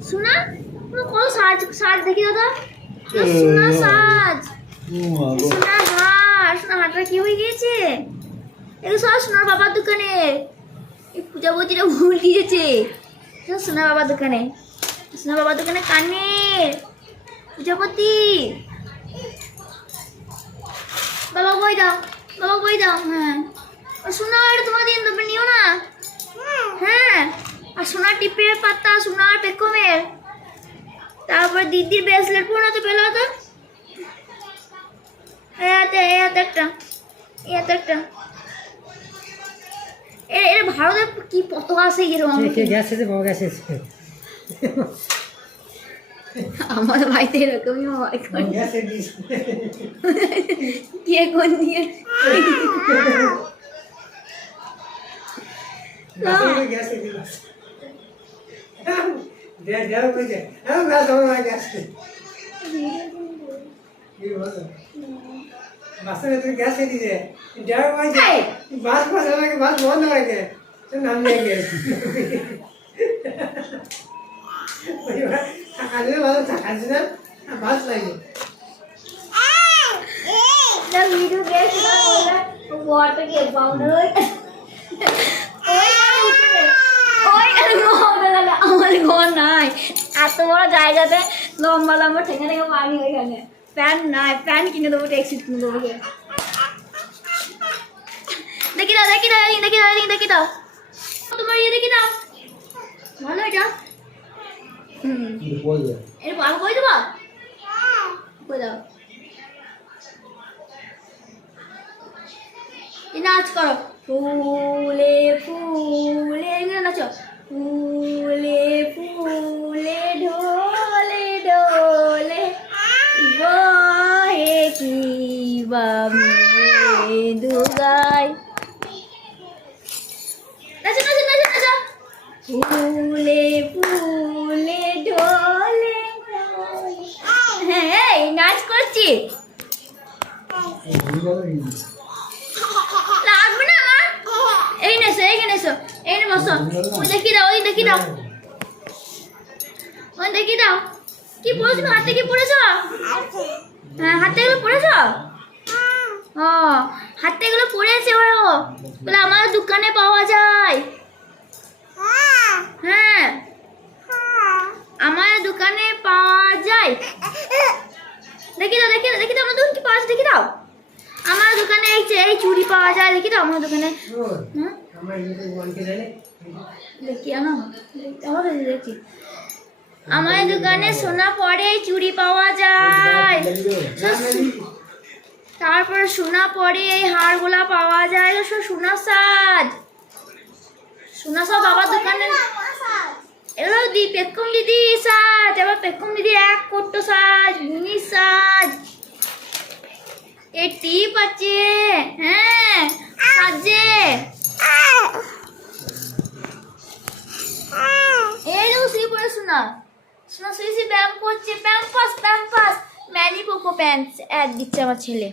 শোনা কত সাজ সাজ দেখি দাদা শোনা সাজ শোনা হাটটা কি হয়ে গিয়েছে এগুলো সব সোনার বাবার দোকানে এই পূজাবতীরা ভুল দিয়েছে সোনার বাবার দোকানে কানের পূজাপতি বাবা বই দাও হ্যাঁ সোনা এটা তোমার দিন তুমি নিও না হ্যাঁ আর সোনার টিপের পাতা সোনার পেকমের তারপর দিদির ব্রেসলেট পরে তো পেলো তো একটা এর ভারতে কি পতাকা আছে এরকম আমাদের বাড়িতে এরকমই হয় কে কোন দিয়ে বাসের ভিতরে গ্যাস দিয়েছে যাও ভাই বাস লাগে বাস বন্ধ হয়ে গেছে নাম নিয়ে গেছে কাজে ভালো কাজে না বাস লাগে না ভিডিও গেছে না ওটা কি বাউন্ডার আমার ঘর নাই এত বড় জায়গাতে লম্বা লম্বা ঠেকা ঠেকা পানি ওইখানে ফ্যান নাই ফ্যান কিনে দেবো ট্যাক্সি কিনে দেবো দেখি দাও তোমার ইয়ে দেখি দাও ভালো এটা এর ভালো কই দেবো কই দাও নাচ করো ফুলে ফুলে নাচো ফুলে ফুলে ঢোলে ঢোলে বহে কি দুগাই নাচো ফুলে ফুলে ঢোলে হ্যাঁ এই নাচ করছি লাগবে না আমার এইখানে এসো বসো দেখি দাও কি পড়েছো হাতে কি পড়েছ হ্যাঁ হাতে এগুলো পড়েছ ও হাতে এগুলো পড়েছে ওরা বলে আমার দোকানে পাওয়া যায় হ্যাঁ আমার দোকানে পাওয়া যায় দেখি দাও আমার দোকানে কি পাওয়া যায় দেখি দাও আমার দোকানে এই চুড়ি পাওয়া যায় দেখি দাও আমার দোকানে দেখি দেখি আমার দোকানে সোনা পরে চুড়ি পাওয়া যায় তারপর সোনা পরে এই হারগুলা পাওয়া যায় সোনা সাজ বাবার দোকানে এগুলো পেকম দিদি সাজ আবার পেকম দিদি এক কোটো সাজ মিনি সাজ এই টিপ আছে হ্যাঁ সাজে এই দেখো শুয়ে পড়ে শোনা শুয়ে ব্যায়াম করছে Pampers MamyPoko pants ad দিচ্ছে আমার ছেলে